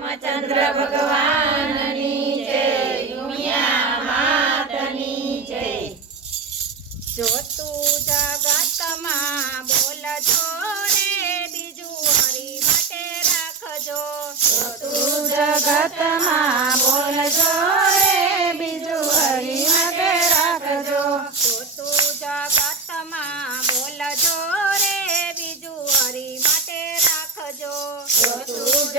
રામચંદ્ર ભગવાનની જય માતની જય. જો તું જગતમાં બોલજો રે બીજું હરી માટે રાખજો. જો તું જગતમાં બોલજો રે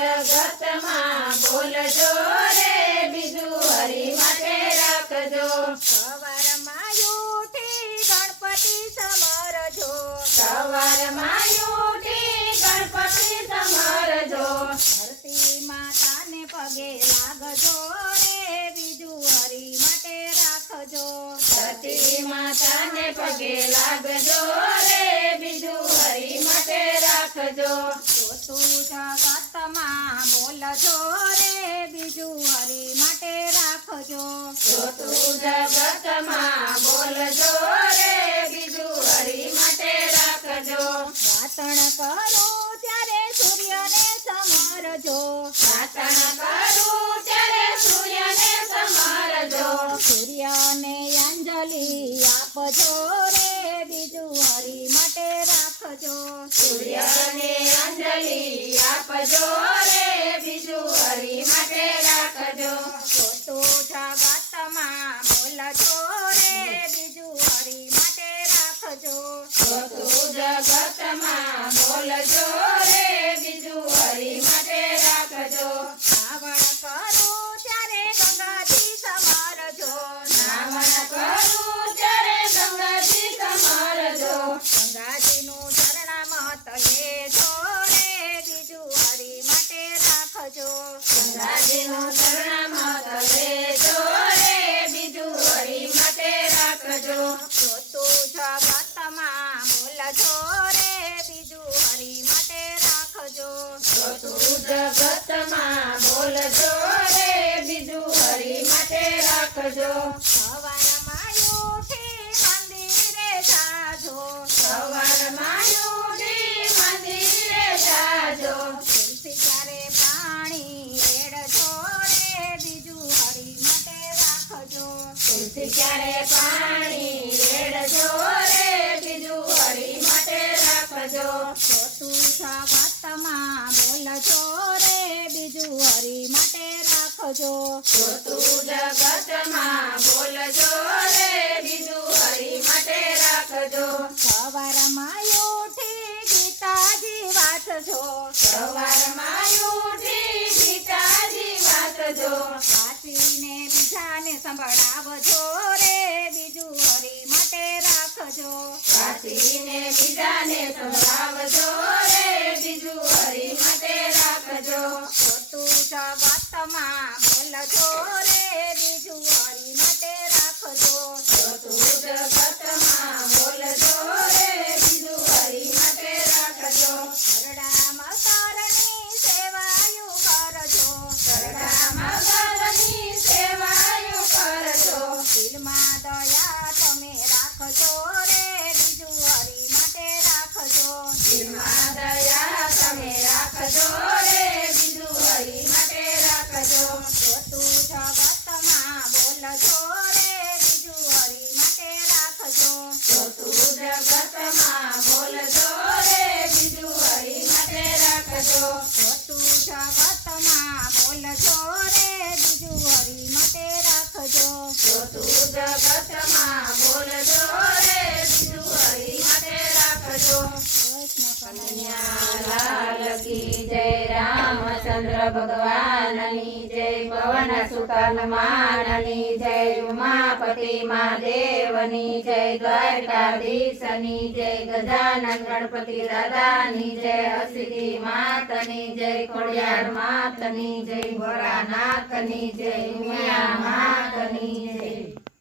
જગતમાં બોલજો રે બીજું હરી માટે રાખજો. સવારમાં ઉઠી ગણપતિ સમરજો. સવારમાં ઉઠી ગણપતિ સમરજો. ધરતી માતાને પગે લાગજો રે બીજું હરી માટે રાખજો. ધરતી માતાને પગે લાગજો રે બીજું હરી માટે રાખજો. તો તું જગતમાં બોલજો રે બીજું હરી માટે રાખજો. તું જગતમાં બોલજો રે બીજું હરી માટે રાખજો. વાતણ કરો ત્યારે સૂર્યને સમરજો. વાતણ કરો ત્યારે સૂર્યને સમરજો. સૂર્યને અંજલિ આપજો. આપજો ગંગાજીનું શરણામત લેજો રે બીજું હરી માટે રાખજો. તો જગતમાં બોલજો રે બીજું હરી માટે રાખજો. તો જગતમાં બોલજો રે બીજું હરી માટે રાખજો. સવારમાં ઉઠી મંદિરે જાજો. સવારમાં ઉઠી મંદિરે જાજો. તુલસી ચારે ક્યારે પાણી રેડજો રે બીજું હરી માટે રાખજો. તો તું બોલજો રે બીજું હરી માટે રાખજો. તો જગતમાં બોલજો રે બીજું હરી માટે રાખજો. સવારમાં ઉઠી ગીતાજી વાંચજો. સવારમાં સંભળાવજો રે બીજું હરી માટે રાખજો. કાશીને બીજાને સંભળાવજો રે બીજું હરી માટે રાખજો. તું જગતમાં બોલજો રે દયા તમે રાખજો રે બીજું હરી માટે રાખજો. દિલમાં દયા તમે રાખજો રે બીજું હરી માટે રાખજો. તો જગતમાં બોલજો રે બીજું હરી માટે રાખજો. તો જગતમાં બોલજો રે બીજું હરી માટે રાખજો. તું જગતમાં બોલજો રામચંદ્ર ભગવાનની જય પવન મા હનુમાનની જય ઉમાપતિ મહાદેવની જય દ્વારકાધીશની જય ગજાનન ગણપતિ દાદાની જય હસિદ્ધિ માતની જય ખોડિયાર માતની જય ભોરાનાથની જય ઉમિયા માતની જય